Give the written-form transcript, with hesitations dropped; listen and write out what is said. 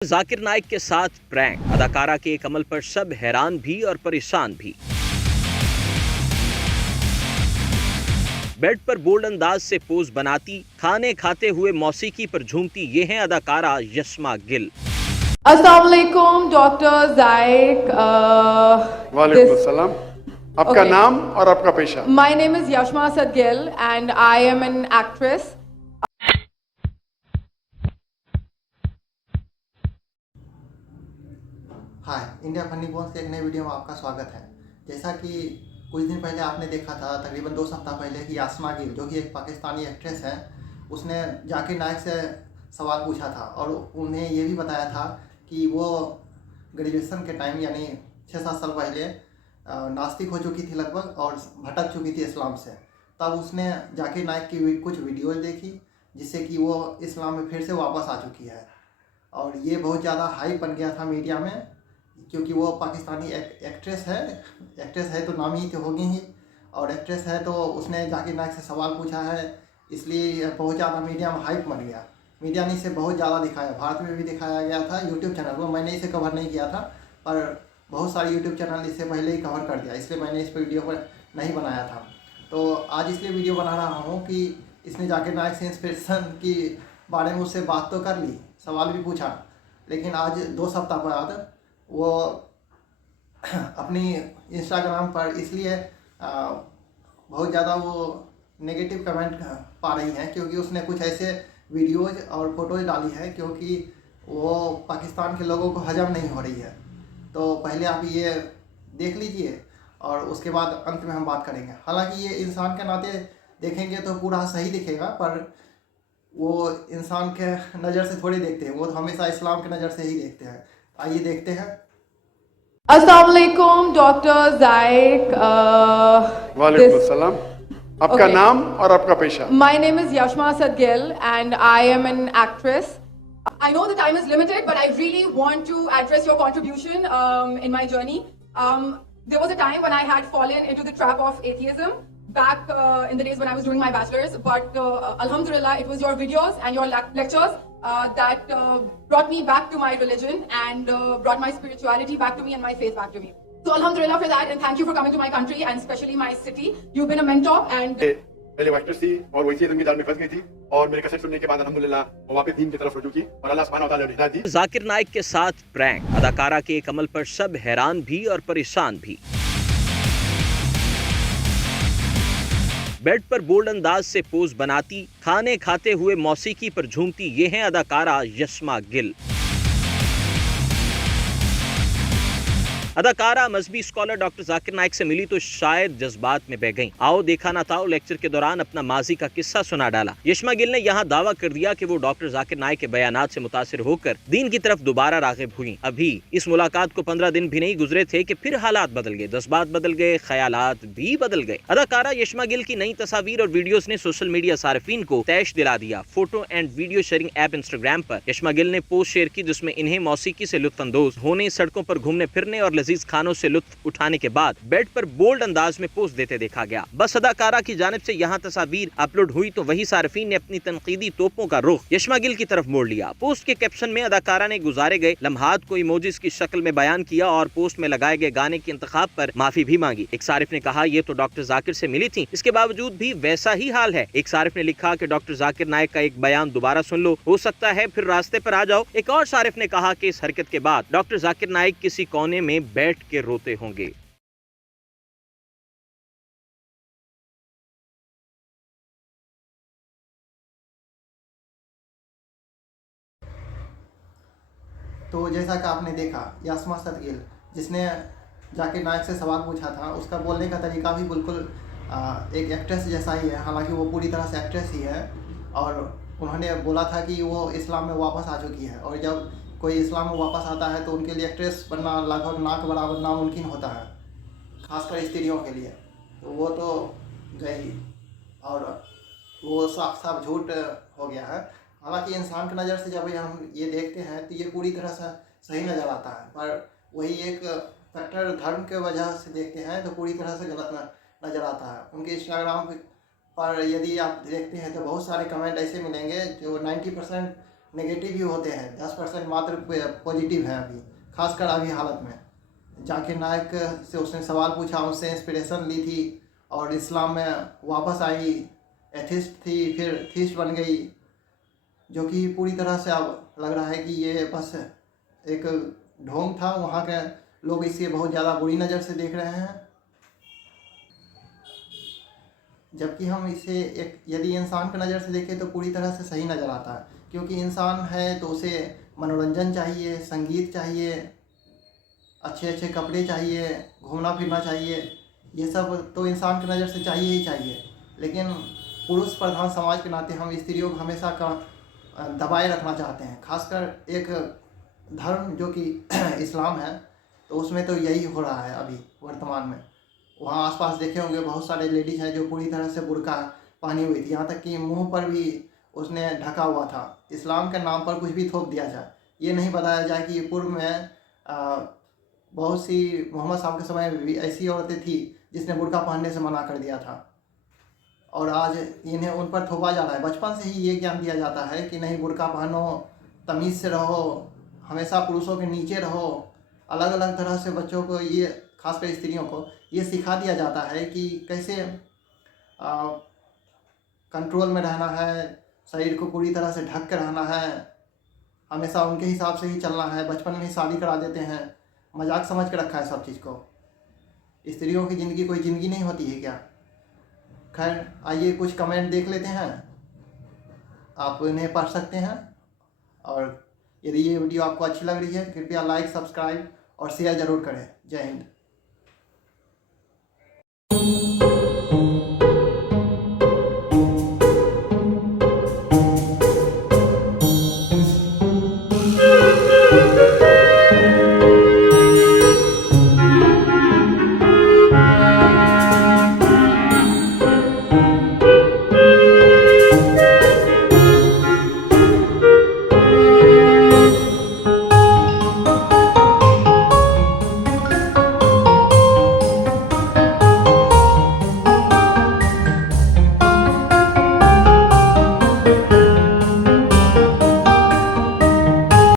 जाकिर नाइक के साथ प्रैंक, अदाकारा के एक अमल पर सब हैरान भी और परेशान भी। बेड पर बोल्ड अंदाज से पोज बनाती, खाने खाते हुए मौसीकी पर झूमती, ये हैं अदाकारा यशमा गिल। अस्सलाम वालेकुम डॉक्टर जायक। वालेकुम अस्सलाम। आपका नाम और आपका पेशा? My name is Yashma Gill and I am an actress. Hi, India funny bones के एक नए वीडियो में आपका स्वागत है। जैसा कि कुछ दिन पहले आपने देखा था, तकरीबन 2 सप्ताह पहले, कि यास्मा गिल, जो कि एक पाकिस्तानी एक्ट्रेस है, उसने जाकिर नाइक से सवाल पूछा था और उन्हें ये भी बताया था कि वो ग्रेजुएशन के टाइम यानी 6-7 साल पहले नास्तिक हो चुकी थी लगभग और भटक चुकी थी इस्लाम से। तब उसने जाकिर नाइक की कुछ वीडियोज देखी जिससे कि वो इस्लाम में फिर से वापस आ चुकी है और ये बहुत ज़्यादा हाइप बन गया था मीडिया में, क्योंकि वो पाकिस्तानी एक्ट्रेस है तो नामी ही तो होगी ही, और एक्ट्रेस है तो उसने जाकिर नाइक से सवाल पूछा है, इसलिए बहुत ज़्यादा मीडिया में हाइप बन गया। मीडिया ने इसे बहुत ज़्यादा दिखाया, भारत में भी दिखाया गया था यूट्यूब चैनल पर। मैंने इसे कवर नहीं किया था पर बहुत सारे यूट्यूब चैनल इससे पहले ही कवर कर दिया, इसलिए मैंने इस पर वीडियो पर नहीं बनाया था। तो आज इसलिए वीडियो बना रहा हूँ कि इसने जाकिर नाइक से इंस्पिरेशन की बारे में उससे बात तो कर ली, सवाल भी पूछा, लेकिन आज 2 सप्ताह बाद वो अपनी इंस्टाग्राम पर इसलिए बहुत ज़्यादा वो नेगेटिव कमेंट पा रही हैं क्योंकि उसने कुछ ऐसे वीडियोज और फोटोज डाली है क्योंकि वो पाकिस्तान के लोगों को हजम नहीं हो रही है। तो पहले आप ये देख लीजिए और उसके बाद अंत में हम बात करेंगे। हालांकि ये इंसान के नाते देखेंगे तो पूरा सही दिखेगा, पर वो इंसान के नज़र से थोड़ी देखते हैं, वो तो हमेशा इस्लाम के नज़र से ही देखते हैं। आइए देखते हैं। अस्सलाम वालेकुम डॉक्टर जायक। वालेकुम अस्सलाम। आपका नाम और आपका पेशा? My name is Yashma Gill and I am an actress. I know the time is limited, but I really want to address your contribution in my journey. There was a time when I had fallen into the trap of atheism back in the days when I was doing my bachelor's, but alhamdulillah, it was your videos and your lectures that brought me back to my religion and brought my spirituality back to me and my faith back to me. So alhamdulillah for that, and thank you for coming to my country and especially my city. You've been a mentor and पहले वो actress थी और वो इसी इल्म की जाल में फंस गई थी और मेरे कैसेट सुनने के बाद अल्हम्दुलिल्लाह वो वापस दीन की तरफ रुजू की और अल्लाह सुब्हानहू व तआला ने हिदायत दी। जाकिर नाइक के साथ प्रैंक, अदाकारा के एक अमल पर सब हैरान भी और परेशान भी। बेड पर बोल्ड अंदाज से पोज बनाती, खाने खाते हुए मौसीकी पर झूमती, ये हैं अदाकारा यशमा गिल। अदाकारा मजहबी स्कॉलर डॉक्टर जाकिर नाइक से मिली तो शायद जज्बात में बह गईं। आओ देखा ना था लेक्चर के दौरान अपना माजी का किस्सा सुना डाला। यशमा गिल ने यहाँ दावा कर दिया कि वो डॉक्टर जाकिर नाइक के बयानात से मुतासिर होकर दीन की तरफ दोबारा राग़िब हुई। अभी इस मुलाकात को 15 दिन भी नहीं गुजरे थे कि फिर हालात बदल गए, जज्बात बदल गए, ख्यालात भी बदल गए। अदाकारा यशमा गिल की नई तस्वीर और वीडियोस ने सोशल मीडिया सारिफीन को तैश दिला दिया। Photo and video sharing app Instagram पर यशमा गिल ने पोस्ट शेयर की जिसमें इन्हें मौसीकी से लुत्फानंदोज होने, सड़कों पर घूमने फिरने और लजीज खानों से लुत्फ उठाने के बाद बेड पर बोल्ड अंदाज में पोस्ट देते देखा गया। बस अदाकारा की जानिब से यहाँ तस्वीर अपलोड हुई तो वही सारिफीन ने अपनी तनकीदी तोपों का रुख यशमा गिल की तरफ मोड़ लिया। पोस्ट के कैप्शन में अदाकारा ने गुजारे गए लम्हात को इमोजीज की शक्ल में बयान किया और पोस्ट में लगाए गए गाने के इंतखाब पर माफी भी मांगी। एक सारिफ ने कहा, ये तो डॉक्टर जाकिर से मिली थी, इसके बावजूद भी वैसा ही हाल है। एक सारिफ ने लिखा कि डॉक्टर जाकिर नाइक का एक बयान दोबारा सुन लो, हो सकता है फिर रास्ते पर आ जाओ। एक और सारिफ ने कहा कि इस हरकत के बाद डॉक्टर जाकिर नाइक किसी कोने में बैठ के रोते होंगे। तो जैसा कि आपने देखा, यास्मा गिल जिसने जाकिर नाइक से सवाल पूछा था, उसका बोलने का तरीका भी बिल्कुल एक एक्ट्रेस जैसा ही है। हालांकि वो पूरी तरह से एक्ट्रेस ही है और उन्होंने बोला था कि वो इस्लाम में वापस आ चुकी है और जब कोई इस्लाम में वापस आता है तो उनके लिए एक्ट्रेस बनना लगभग नाक बराबर नामुमकिन होता है, खासकर स्त्रियों के लिए। तो वो तो गई और वो साफ साफ झूठ हो गया है। हालांकि इंसान की नज़र से जब हम ये देखते हैं तो ये पूरी तरह से सही नज़र आता है, पर वही एक कट्टर धर्म के वजह से देखते हैं तो पूरी तरह से गलत नज़र आता है। उनके इंस्टाग्राम पर यदि आप देखते हैं तो बहुत सारे कमेंट ऐसे मिलेंगे जो 90% नेगेटिव भी होते हैं, 10% मात्र पॉजिटिव है अभी, खासकर अभी हालत में। जाकिर नाइक से उसने सवाल पूछा, उससे इंस्पिरेशन ली थी और इस्लाम में वापस आई। एथिस्ट थी, फिर थीस्ट बन गई, जो कि पूरी तरह से अब लग रहा है कि ये बस एक ढोंग था। वहाँ के लोग इसे बहुत ज़्यादा बुरी नज़र से देख रहे हैं, जबकि हम इसे एक यदि इंसान की नज़र से देखें तो पूरी तरह से सही नज़र आता है, क्योंकि इंसान है तो उसे मनोरंजन चाहिए, संगीत चाहिए, अच्छे अच्छे कपड़े चाहिए, घूमना फिरना चाहिए। ये सब तो इंसान की नज़र से चाहिए ही चाहिए, लेकिन पुरुष प्रधान समाज के नाते हम स्त्रियों को हमेशा का दबाए रखना चाहते हैं, खासकर एक धर्म जो कि इस्लाम है, तो उसमें तो यही हो रहा है अभी वर्तमान में। वहाँ आसपास देखे होंगे बहुत सारे लेडीज़ हैं जो पूरी तरह से बुर्का पहनी हुई थी, यहाँ तक कि मुंह पर भी उसने ढका हुआ था। इस्लाम के नाम पर कुछ भी थोप दिया जाए, ये नहीं बताया जाए कि पूर्व में बहुत सी मोहम्मद साहब के समय में भी ऐसी औरतें थी जिसने बुर्का पहनने से मना कर दिया था, और आज इन्हें उन पर थोपा जा रहा है। बचपन से ही ये ज्ञान दिया जाता है कि नहीं, बुर्का पहनो, तमीज़ से रहो, हमेशा पुरुषों के नीचे रहो। अलग अलग तरह से बच्चों को ये, खासकर स्त्रियों को ये सिखा दिया जाता है कि कैसे कंट्रोल में रहना है, शरीर को पूरी तरह से ढक कर रहना है, हमेशा उनके हिसाब से ही चलना है। बचपन में ही शादी करा देते हैं, मजाक समझ के रखा है सब चीज़ को। स्त्रियों की ज़िंदगी कोई ज़िंदगी नहीं होती है क्या? खैर, आइए कुछ कमेंट देख लेते हैं, आप इन्हें पढ़ सकते हैं। और यदि ये वीडियो आपको अच्छी लग रही है, कृपया लाइक, सब्सक्राइब और शेयर ज़रूर करें। जय हिंद।